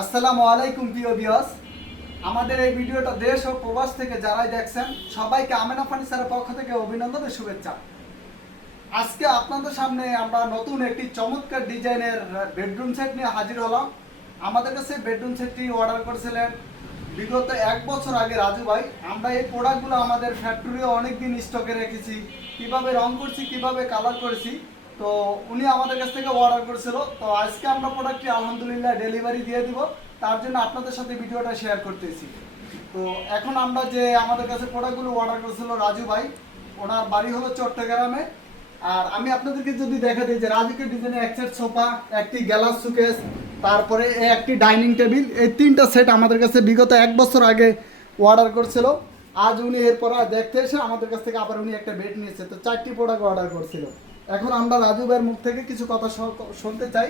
আসসালামু আলাইকুম প্রিয় ভিউয়ার্স, আমাদের এই ভিডিওটা দেশ ও প্রবাস থেকে যারাই দেখছেন সবাইকে আমেনা ফার্নিচারের পক্ষ থেকে অভিনন্দন ও শুভেচ্ছা। আজকে আপনাদের সামনে আমরা নতুন একটি চমৎকার ডিজাইনের বেডরুম সেট নিয়ে হাজির হলাম। আমাদের কাছে বেডরুম সেটটি অর্ডার করেছিলেন বিগত 1 বছর আগে রাজু ভাই। আমরা এই প্রোডাক্টগুলো আমাদের ফ্যাক্টরিও অনেকদিন স্টকে রেখেছি, কিভাবে রং করছি কিভাবে কালার করেছি, তো উনি আমাদের কাছ থেকে অর্ডার করেছিল। তো আজকে আমরা প্রোডাক্টটি আলহামদুলিল্লাহ ডেলিভারি দিয়ে দিব, তার জন্য আপনাদের সাথে ভিডিওটা শেয়ার করতেছি। তো এখন আমরা যে আমাদের কাছে প্রোডাক্টগুলো অর্ডার করেছিল রাজু ভাই, ওনার বাড়ি হলো চট্টগ্রামে। আর আমি আপনাদেরকে যদি দেখা দিই যে রাজুকে ডিজাইনের এক সেট সোফা, একটি গ্লাস শোকেস, তারপরে একটি ডাইনিং টেবিল, এই 3টা সেট আমাদের কাছে বিগত 1 বছর আগে অর্ডার করছিল। আজ উনি এরপর দেখতে এসে আমাদের কাছ থেকে আবার উনি একটা বেড নিয়েছে, তো 4টি প্রোডাক্ট অর্ডার করছিল। এখন আমরা রাজু ভাইয়ের মুখ থেকে কিছু কথা শুনতে চাই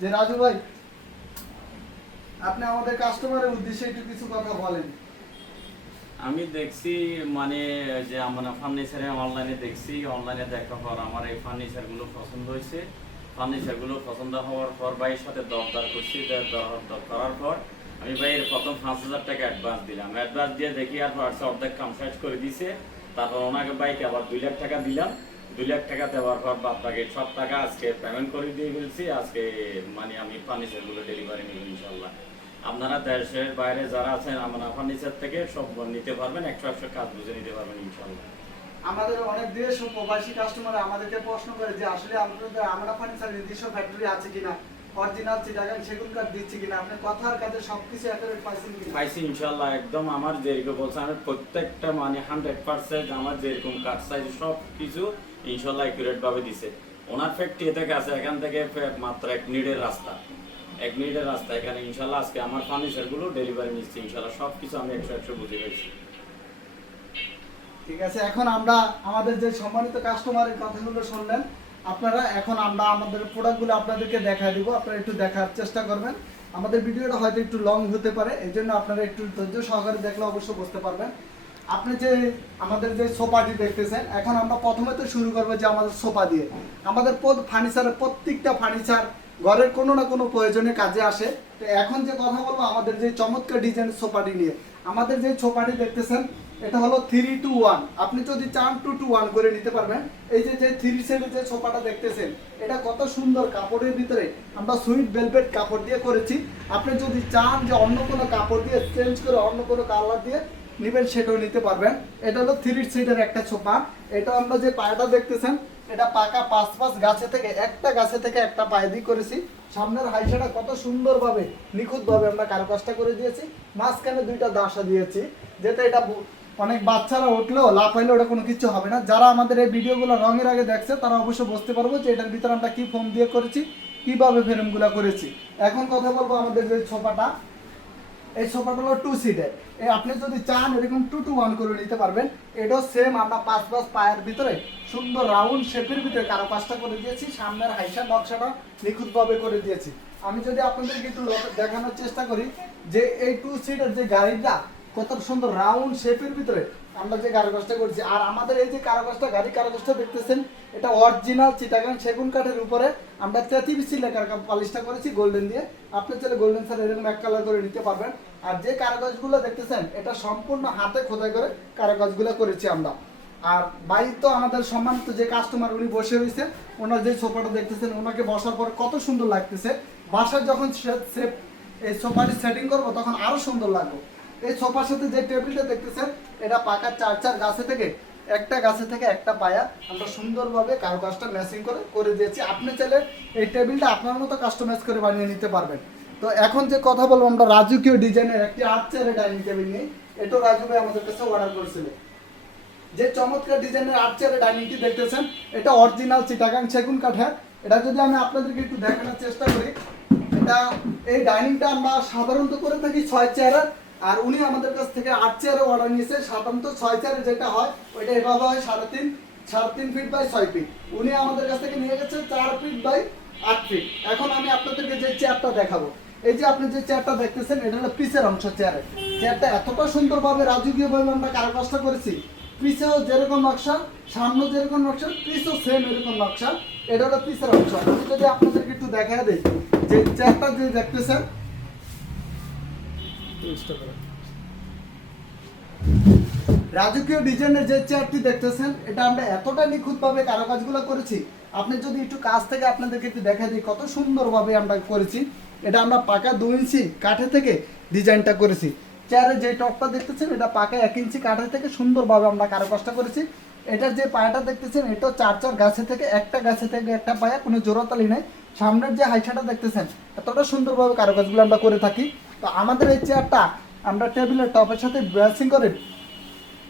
যে রাজু ভাই, আপনি আমাদের কাস্টমারের উদ্দেশ্যে একটু কিছু কথা বলেন। আমি দেখছি মানে যে আমরা ফার্নিচারে অনলাইনে দেখছি, অনলাইনে দেখার পর আমার এই ফার্নিচারগুলো পছন্দ হয়েছে। ফার্নিচারগুলো পছন্দ হওয়ার পর ভাইয়ের সাথে দরদার করছি। দর করার পর আমি ভাইয়ের প্রথম 5,000 টাকা অ্যাডভান্স দিলাম। অ্যাডভান্স দিয়ে দেখি আর অর্ধেক কাম শেষ করে দিয়েছে। তারপর ওনাকে বাইকে আবার 2 লাখ টাকা দিলাম। 2 লাখ টাকা দেওয়ার পর বাদবাকি সব টাকা আজকে পেমেন্ট করে দিয়ে ফেলছি। আজকে মানে আমি ফার্নিচারগুলো ডেলিভারি নেব ইনশাল্লাহ। আপনারা দেশের বাইরে যারা আছেন আমরা ফার্নিচার থেকে সব নিতে পারবেন, 100 কাজ বুঝে নিতে পারবেন ইনশাল্লাহ। আমাদের অনেক দেশ ও প্রবাসী কাস্টমার আমাদেরকে প্রশ্ন করে যে আসলে আপনাদের আমরা ফার্নিচার নির্দিষ্ট ফ্যাক্টরি আছে কিনা, অরিজিনাল চিটাগাং সেগুন কাঠ দিচ্ছি কিনা, আপনি কথার কাজে সবকিছু অ্যাকুরেট পাইছেন কিনা? পাইছি ইনশাল্লাহ, একদম আমার যেরকম বলছে আমি প্রত্যেকটা মানে 100% আমার যেরকম কাঠ সাইজ সব কিছু ইনশাল্লাহ অ্যাকুরেট ভাবে দিছে। ওনার ফ্যাক্টরি থেকে আছে এখান থেকে মাত্র 1 মিনিটের রাস্তা, 1 মিনিটের রাস্তা এখানে। ইনশাল্লাহ আজকে আমার ফার্নিচারগুলো ডেলিভারি নিচ্ছি ইনশাল্লাহ, সব কিছু আমি 100 বুঝে পেয়েছি। ঠিক আছে, এখন আমরা আমাদের যে সম্মানিত কাস্টমারের কথাগুলো শুনলেন আপনারা, এখন আমরা আমাদের প্রোডাক্টগুলো আপনাদেরকে দেখায় দিব, আপনারা একটু দেখার চেষ্টা করবেন। আমাদের ভিডিওটা হয়তো একটু লং হতে পারে, এই জন্য আপনারা একটু ধৈর্য সহকারে দেখলে অবশ্যই বুঝতে পারবেন। আপনি যে আমাদের যে সোফাটি দেখতেছেন, এখন আমরা প্রথমে তো শুরু করবো যে আমাদের সোফা দিয়ে। আমাদের ফার্নিচারের প্রত্যেকটা ফার্নিচার ঘরের কোনো না কোনো প্রয়োজনে কাজে আসে। তো এখন যে কথা বলবো আমাদের যে চমৎকার ডিজাইনের সোফাটি নিয়ে। আমাদের যে সোফাটি দেখতেছেন এটা হলো 3-2-1, আপনি যদি চান 2-2-1 করে নিতে পারবেন। এই যে 3 সেটের যে সোফাটা দেখতেছেন এটা কত সুন্দর, কাপড়ের ভিতরে আমরা সুইট ভেলভেট কাপড় দিয়ে করেছি। আপনি যদি চান যে অন্য কোনো কাপড় দিয়ে চেঞ্জ করে অন্য কোনো কালার দিয়ে নেবেন সেটাও নিতে পারবেন। এটা হলো 3 সিটের একটা সোফা। এটা আমরা যে পায়াটা দেখতেছেন এটা পাকা 5 গাছে থেকে একটা পায়ে দিয়ে করেছি। সামনের হাইসাটা কত সুন্দরভাবে নিখুঁতভাবে আমরা কারুকাজটা করে দিয়েছি। মাঝখানে 2টা দাসা দিয়েছি, যাতে এটা অনেক বাচ্চারা উঠলেও লাফাইলেও ওটা কোনো কিছু হবে না। যারা আমাদের এই ভিডিওগুলো রঙের আগে দেখছে তারা অবশ্যই বুঝতে পারবো যে এটার ভিতরে আমরা কি ফোম দিয়ে করেছি, কিভাবে ফ্রেমগুলো করেছি। এখন কথা বলবো আমাদের যে সোফাটা, এই সোফাটা হলো 2 সিটের। আপনি যদি চান এরকম 2-2-1 করে নিতে পারবেন। এটাও সেম আমরা 5 পায়ের ভিতরে সুন্দর রাউন্ড শেপের ভিতরে কারুকাজটা করে দিয়েছি। সামনের হাইসা নকশাটা নিখুঁতভাবে করে দিয়েছি। আমি যদি আপনাদেরকে একটু দেখানোর চেষ্টা করি যে এই 2 সিটের যে গাড়িটা কত সুন্দর রাউন্ড শেপের ভিতরে আমরা যে কারুকাজটা করেছি। আর আমাদের এই যে গাড়ি কারুকাজটা দেখতেছেন এটা অরিজিনাল চিটাগাং সেগুন কাঠের উপরে আমরা 33 লেখার পলিশটা করেছি গোল্ডেন দিয়ে। আপনি চাইলে গোল্ডেন স্যার এরকম 1 কালার করে নিতে পারবেন। আর যে কারুকাজগুলো দেখতেছেন এটা সম্পূর্ণ হাতে খোদাই করে কারুকাজগুলো করেছি আমরা। আর বাইরে তো আমাদের সম্মানিত যে কাস্টমার উনি বসে রয়েছে, ওনার যে সোফাটা দেখতেছেন ওনাকে বসার পর কত সুন্দর লাগতেছে। বাসায় যখন এই সোফাটি সেটিং করবো তখন আরো সুন্দর লাগবে। এই সোফার সাথে যে টেবিলটা দেখতেছেন এটা পাকা 4 গাছে থেকে একটা পায়া আমরা সুন্দরভাবে কারুকাজটা ম্যাচিং করে দিয়েছি। আপনি চাইলে এই টেবিলটা আপনার মতো কাস্টমাইজ করে বানিয়ে নিতে পারবেন। তো এখন যে কথা বলবো আমরা রাজকীয় ডিজাইনের একটি 8 চেয়ারের ডাইনিং টেবিল নিয়ে, এটা রাজু ভাই আমাদের কাছে অর্ডার করেছিল। যে চমৎকার ডিজাইনের 8 চেয়ারের ডাইনিংটি দেখতেছেন এটা অরিজিনাল চিটাগাং সেগুন কাঠের। এটা যদি আমি আপনাদেরকে একটু দেখানোর চেষ্টা করি, এটা এই ডাইনিংটা আমরা সাধারণত করে থাকি 6 চেয়ারের, আর উনি আমাদের কাছ থেকে 8 চেয়ারে অর্ডার নিয়েছে। সাধারণত 6 চেয়ারে যেটা হয় ওইটা এভাবে হয় 3.5 ফিট বাই 6 ফিট। উনি আমাদের কাছ থেকে নিয়ে গেছে 4 ফিট বাই 8 ফিট। এখন আমি আপনাদেরকে যে চেয়ারটা দেখাবো, এই যে আপনি যে চেয়ারটা দেখতেছেন এটা হলো পিসের অংশ। চেয়ারটা এতটা সুন্দরভাবে রাজকীয়ভাবে আমরা কারুকাজটা করেছি। পিছেও যেরকম নকশা, সামনে যেরকম নকশা, পিছও সেম এরকম নকশা। এটা হলো পিসের অংশ। আমি যদি আপনাদেরকে একটু দেখা দেই যে চেয়ারটা যে দেখতেছেন রাজকীয় ডিজাইনের যে চেয়ারটি দেখতেছেন এটা আমরা এতটা নিখুঁতভাবে কারুকাজগুলো করেছি। আপনি যদি একটু কাছ থেকে আপনাদেরকে একটু দেখা দিই কত সুন্দরভাবে আমরা করেছি। এটা আমরা পাকা 2 ইঞ্চি কাঠে থেকে ডিজাইনটা করেছি। চেয়ারের যে টপটা দেখতেছেন এটা পাকা 1 ইঞ্চি কাঠে থেকে সুন্দরভাবে আমরা কারুকাজটা করেছি। এটার যে পায়াটা দেখতেছেন এটাও 4 গাছে থেকে একটা পায়া, কোনো জোড়াতালি নেই। সামনের যে হাইসাটা দেখতেছেন এতটা সুন্দরভাবে কারুকাজগুলো আমরা করে থাকি। তো আমাদের এই চেয়ারটা আমরা টেবিলের টপের সাথে ব্রাশিং করে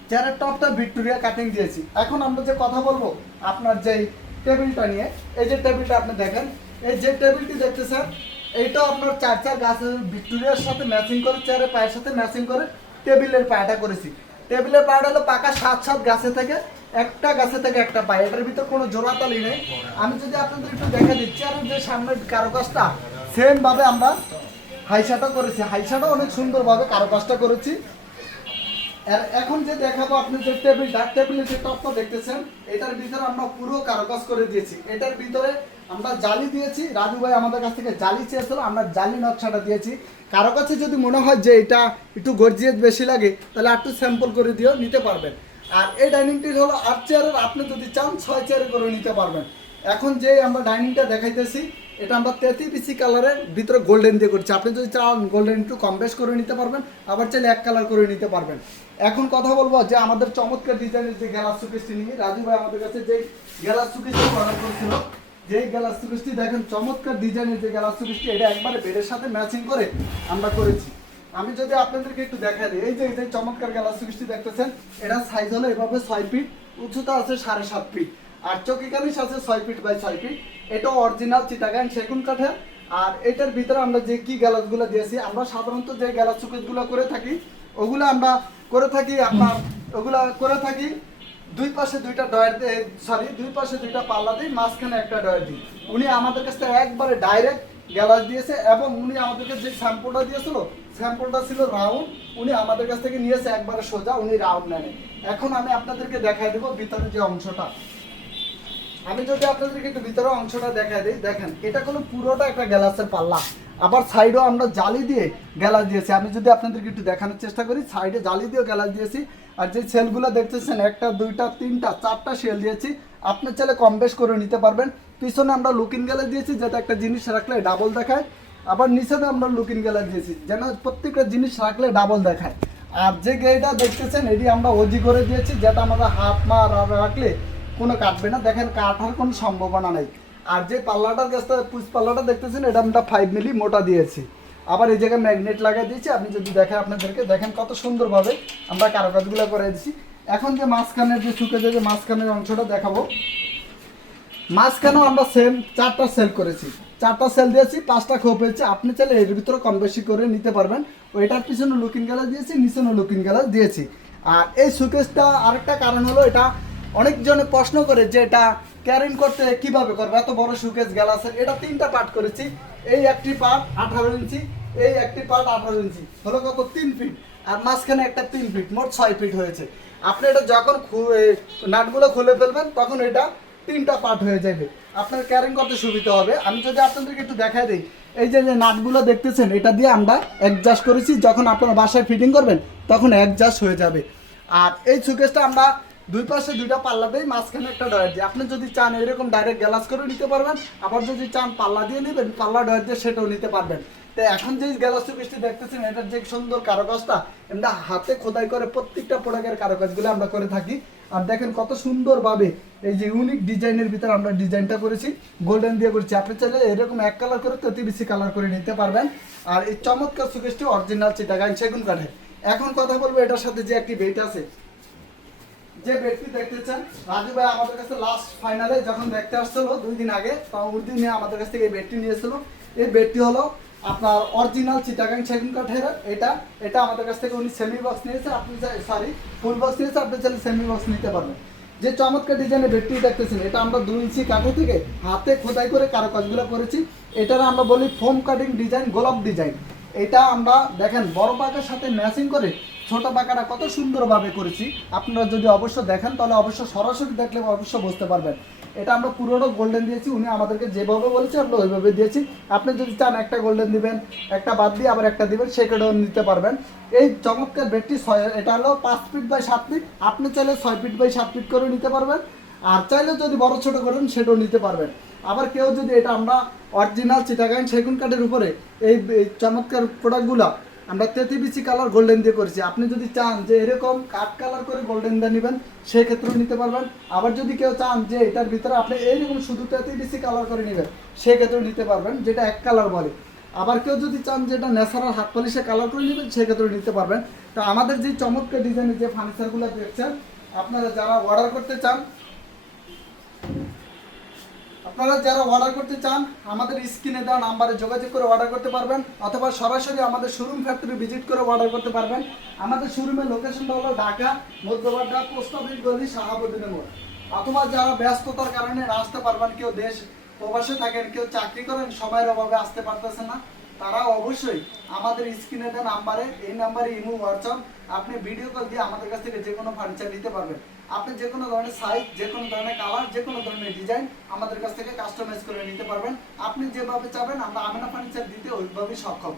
চেয়ারের টপটা ভিক্টোরিয়া কাটিং দিয়েছি। এখন আমরা যে কথা বলবো আপনার যেই টেবিলটা নিয়ে, এই যে টেবিলটা আপনি দেখেন, এই যে টেবিলটি দেখতেছেন এইটাও আপনার 4 গাছের ভিক্টোরিয়ার সাথে ম্যাচিং করে, চেয়ারের পায়ের সাথে ম্যাচিং করে টেবিলের পায়াটা করেছি। টেবিলের পায়াটা হলো পাকা 7 গাছে থেকে একটা পায়, এটার ভিতর কোনো জোড়াতালি নেই। আমি যদি আপনাদের একটু দেখা দিই চেয়ারের যে সামনের কারুকাজটা সেম ভাবে আমরা হাইসাটা করেছি, হাইসাটা অনেক সুন্দরভাবে কারুকাজটা করেছি। আর এখন যে দেখাবো আপনি যে টেবিলের যে টপটা দেখতেছেন এটার ভিতরে আমরা পুরো কারুকাজ করে দিয়েছি। এটার ভিতরে আমরা জালি দিয়েছি, রাজু ভাই আমাদের কাছ থেকে জালি চেয়েছিল, আমরা জালি নকশাটা দিয়েছি। কারো কাছে যদি মনে হয় যে এটা একটু গর্জিয়াস বেশি লাগে তাহলে একটু স্যাম্পল করে দিয়েও নিতে পারবেন। আর এই ডাইনিংটি হলো 8 চেয়ারের, আপনি যদি চান 6 চেয়ারে করে নিতে পারবেন। এখন যে আমরা ডাইনিংটা দেখাইতেছি এটা আমরা 33 কালারের ভিতরে গোল্ডেন দিয়ে করছি। আপনি যদি চান গোল্ডেন একটু কম বেশ করে নিতে পারবেন, আবার চাইলে 1 কালার করে নিতে পারবেন। এখন কথা বলবো যে আমাদের চমৎকার ডিজাইনের যে গ্যালাস সুকেসটি নিয়ে রাজু ভাই আমাদের কাছে যে গ্যালাস সুকেসটি অর্ডার করেছিল, যে গ্যালাস সুকেসটি দেখেন চমৎকার ডিজাইনের যে গ্যালাস সুকেসটি, এটা একবারে বেডের সাথে ম্যাচিং করে আমরা করেছি। আমি যদি আপনাদেরকে একটু দেখা দিই, এই যে চমৎকার গ্যালাস সুকেসটি দেখতেছেন এটা সাইজ হলো এভাবে 6 ফিট, উচ্চতা আছে 7.5 ফিট, আর চৌকি কামিজ আছে 6 ফিট বাই 6 ফিট। এটা অরিজিনাল চিটাগাং সেগুন কাঠের। আর এটার ভিতরে আমরা যে কি গ্যালাসগুলো দিয়েছি, আমরা সাধারণত যে গ্যালাস সুকেসগুলো করে থাকি ওগুলো আমরা করে থাকি আপনার ওগুলা করে থাকি দুই পাশে দুইটা ডয়ার দিয়ে, দুই পাশে দুইটা পাল্লা দিই, মাঝখানে একটা ডয়ার দিই। উনি আমাদের কাছ থেকে একবারে ডাইরেক্ট গ্যালাস দিয়েছে এবং উনি আমাদেরকে যে স্যাম্পলটা দিয়েছিল স্যাম্পলটা ছিল রাউন্ড, উনি আমাদের কাছ থেকে নিয়েছে একবারে সোজা, উনি রাউন্ড নেন। এখন আমি আপনাদেরকে দেখাই দেবো ভিতরে যে অংশটা। আমি যদি আপনাদেরকে একটু ভিতরের অংশটা দেখাই দিই, দেখেন এটা কোনো পুরোটা একটা গ্যালাসের পাল্লা, আবার সাইডেও আমরা জালি দিয়ে গ্যালাস দিয়েছি। আমি যদি আপনাদেরকে একটু দেখানোর চেষ্টা করি, সাইডে জালি দিয়েও গ্যালাস দিয়েছি। আর যে সেলগুলো দেখতেছেন 1টা 2টা 3টা 4টা সেল দিয়েছি, আপনি চাইলে কম বেশ করে নিতে পারবেন। পিছনে আমরা লুকিং গ্যালাস দিয়েছি যাতে একটা জিনিস রাখলে ডাবল দেখায়, আবার নিচেও আমরা লুকিং গ্যালাস দিয়েছি যেন প্রত্যেকটা জিনিস রাখলে ডাবল দেখায়। আর যে গেইটা দেখতেছেন এটি আমরা ওজি করে দিয়েছি যেটা আমরা হাত মা রাখলে কোনো কাটবে না, দেখেন কাটার কোনো সম্ভাবনা নেই। আর যে পাল্লাটার কাছটা পুষ পাল্লাটা দেখতেছেন এটা আমরা 5 মিলি মোটা দিয়েছি, আবার এই জায়গায় ম্যাগনেট লাগিয়ে দিয়েছি। আপনি যদি দেখেন আপনাদেরকে দেখেন কত সুন্দরভাবে আমরা কারুকাজগুলো করে দিয়েছি। এখন যে মাঝখানের যে শুকে যে মাঝখানের অংশটা দেখাবো, মাঝখানেও আমরা সেম 4টা সেল করেছি, 4টা সেল দিয়েছি, 5টা খোপ হয়েছে। আপনি চাইলে এর ভিতরে কম বেশি করে নিতে পারবেন। ওইটার পিছনে লুকিং গ্যালাস দিয়েছি, নিচেও লুকিং গ্যালাস দিয়েছি। আর এই সুকেসটা আরেকটা কারণ হলো এটা অনেকজনে প্রশ্ন করে যে এটা ক্যারিং করতে কিভাবে করবে, এত বড় সুকেস গ্যালাসের। এটা 3টা পার্ট করেছি, এই একটি পার্ট 18 ইঞ্চি, এই একটি পার্ট 18 ইঞ্চি, হলো কত 3 ফিট, আর মাঝখানে একটা 3 ফিট, মোট 6 ফিট হয়েছে। আপনি এটা যখন নাটগুলো খুলে ফেলবেন তখন এটা 3টা পার্ট হয়ে যাবে, আপনার ক্যারিং করতে সুবিধা হবে। আমি যদি আপনাদেরকে একটু দেখাই দিই, এই যে নাটগুলো দেখতেছেন এটা দিয়ে আমরা অ্যাডজাস্ট করেছি, যখন আপনারা বাসায় ফিটিং করবেন তখন অ্যাডজাস্ট হয়ে যাবে। আর এই সুকেসটা আমরা দুই পাশে দুইটা পাল্লা দিয়ে মাঝখানে একটা ডয়ার দিয়ে, আপনি যদি চান এরকম ডাইরেক্ট গ্যালাস করে নিতে পারবেন, আবার যদি চান পাল্লা দিয়ে নেবেন, পাল্লা ডয়ার দিয়ে সেটাও নিতে পারবেন। তো এখন যে গ্যালাস সুকেসটি দেখতেছেন এটার যে সুন্দর কারুকাজটা আমরা হাতে খোদাই করে প্রত্যেকটা প্রোডাক্টের কারুকাজগুলো আমরা করে থাকি। আর দেখেন কত সুন্দরভাবে এই যে ইউনিক ডিজাইনের ভিতরে আমরা ডিজাইনটা করেছি, গোল্ডেন দিয়ে করেছি। আপনি চাইলে এরকম 1 কালার করে 33 কালার করে নিতে পারবেন। আর এই চমৎকার সুকেসটি অরিজিনাল চিটাগাং সেগুন কাঠের। এখন কথা বলবো এটার সাথে যে একটি বেড আছে, যে বেডটি দেখতেছেন রাজু ভাই আমাদের কাছে লাস্ট ফাইনালে যখন দেখতে আসছিল 2 দিন আগে, তখন ওই দিনে আমাদের কাছ থেকে এই বেডটি নিয়েছিল। এই বেডটি হলো আপনার অরিজিনাল চিটাগাং সেগুন কাঠের। এটা আমাদের কাছ থেকে উনি সেমি বক্স নিয়েছে, আপনি ফুল বক্স নিয়েছে, আপনি চাইলে সেমি বক্স নিতে পারবেন। যে চমৎকার ডিজাইনের বেডটি দেখতেছেন এটা আমরা 2 ইঞ্চি কাঠে থেকে হাতে খোদাই করে কারুকাজগুলো করেছি। এটার আমরা বলি ফোম কাটিং ডিজাইন, গোলাপ ডিজাইন। এটা আমরা দেখেন বড় পাকের সাথে ম্যাচিং করে ছোট পাকাটা কত সুন্দরভাবে করেছি। আপনারা যদি অবশ্য দেখেন তাহলে অবশ্য সরাসরি দেখলে অবশ্য বুঝতে পারবেন। এটা আমরা পুরোনো গোল্ডেন দিয়েছি, উনি আমাদেরকে যেভাবে বলেছে আমরা ওইভাবে দিয়েছি। আপনি যদি চান একটা গোল্ডেন দিবেন, একটা বাদ দিয়ে আবার একটা দিবেন, সেটাও নিতে পারবেন। এই চমৎকার বেডটি এটা হলো 5 ফিট বাই 7 ফিট, আপনি চাইলে 6 ফিট বাই 7 ফিট করে নিতে পারবেন, আর চাইলে যদি বড় ছোট করেন সেটাও নিতে পারবেন। আবার কেউ যদি এটা আমরা অরিজিনাল চিটাগাং সেগুন কাঠের উপরে এই চমৎকার প্রোডাক্টগুলো আমরা 33 কালার গোল্ডেন দিয়ে করেছি। আপনি যদি চান যে এরকম কাঠ কালার করে গোল্ডেন দিয়ে নেবেন সেক্ষেত্রেও নিতে পারবেন। আবার যদি কেউ চান যে এটার ভিতরে আপনি এইরকম শুধু 33 কালার করে নেবেন সেক্ষেত্রেও নিতে পারবেন, যেটা এক কালার বলে। আবার কেউ যদি চান যে এটা ন্যাচারাল হাত পলিশে কালার করে নেবেন সেক্ষেত্রেও নিতে পারবেন। তো আমাদের যে চমৎকার ডিজাইনের যে ফার্নিচারগুলো দেখছেন, আপনারা যারা অর্ডার করতে চান আমাদের স্ক্রিনে দেওয়া নাম্বারে যোগাযোগ করে অর্ডার করতে পারবেন, অথবা সরাসরি আমাদের শোরুম ফ্যাক্টরি ভিজিট করে অর্ডার করতে পারবেন। আমাদের শোরুমের লোকেশনটা হলো ঢাকা মধ্যবাড্ডা পোস্ট অফিস গলি শাহাবুদ্দিনের মোড়। অথবা যারা ব্যস্ততার কারণে না আসতে পারবেন, কেউ দেশ প্রবাসে থাকেন, কেউ চাকরি করেন, সময়ের অভাবে আসতে পারতেছেন না, তারা অবশ্যই আমাদের স্ক্রিনে দেওয়া নাম্বারে, এই নাম্বারে ইমো হোয়াটসঅ্যাপ আপনি ভিডিও কল দিয়ে আমাদের কাছ থেকে যে কোনো ফার্নিচার নিতে পারবেন। আপনি যে কোনো ধরনের সাইজ, যে কোনো ধরনের কালার, যে কোনো ধরনের ডিজাইন আমাদের কাছ থেকে কাস্টমাইজ করে নিতে পারবেন। আপনি যেভাবে চাবেন আমরা আমেনা ফার্নিচার দিতে ওইভাবেই সক্ষম।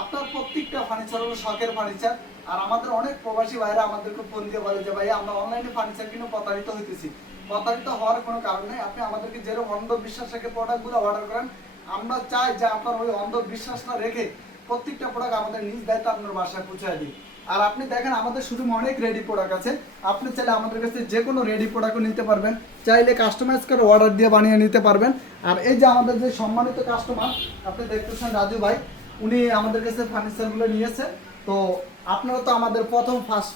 আপনার প্রত্যেকটা ফার্নিচার হলো শখের ফার্নিচার। আর আমাদের অনেক প্রবাসী ভাইরা আমাদেরকে ফোন দিয়ে বলে যে ভাই আমরা অনলাইনে ফার্নিচার কিনে প্রতারিত হইতেছি। প্রতারিত হওয়ার কোনো কারণ নেই। আপনি আমাদেরকে যেরকম অন্ধবিশ্বাস রেখে প্রোডাক্টগুলো অর্ডার করেন, আমরা চাই যে আপনার ওই অন্ধবিশ্বাসটা রেখে প্রত্যেকটা প্রোডাক্ট আমাদের নিজ দায়িত্বে আপনার বাসায় পৌঁছায় দিই। আর আপনি দেখেন আমাদের শুধু অনেক রেডি প্রোডাক্ট আছে, আপনি চাইলে আমাদের কাছে যে কোনো রেডি প্রোডাক্টও নিতে পারবেন, চাইলে কাস্টমাইজ করে অর্ডার দিয়ে বানিয়ে নিতে পারবেন। আর এই যে আমাদের যে সম্মানিত কাস্টমার আপনি দেখতেছেন রাজু ভাই, উনি আমাদের কাছে ফার্নিচারগুলো নিয়েছে। তো আপনারা তো আমাদের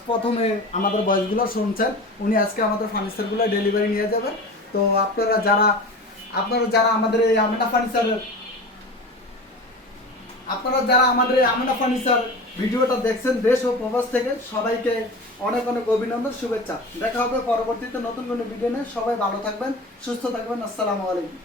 প্রথমে আমাদের ভয়েসগুলো শুনছেন, উনি আজকে আমাদের ফার্নিচারগুলো ডেলিভারি নিয়ে যাবেন। তো আপনারা যারা আমাদের এই আমেনা ফার্নিচার ভিডিওটা দেখছেন দেশ ও প্রবাস থেকে, সবাইকে অনেক অনেক অভিনন্দন, শুভেচ্ছা। দেখা হবে পরবর্তীতে নতুন কোনো ভিডিও নিয়ে। সবাই ভালো থাকবেন, সুস্থ থাকবেন। আসসালামু আলাইকুম।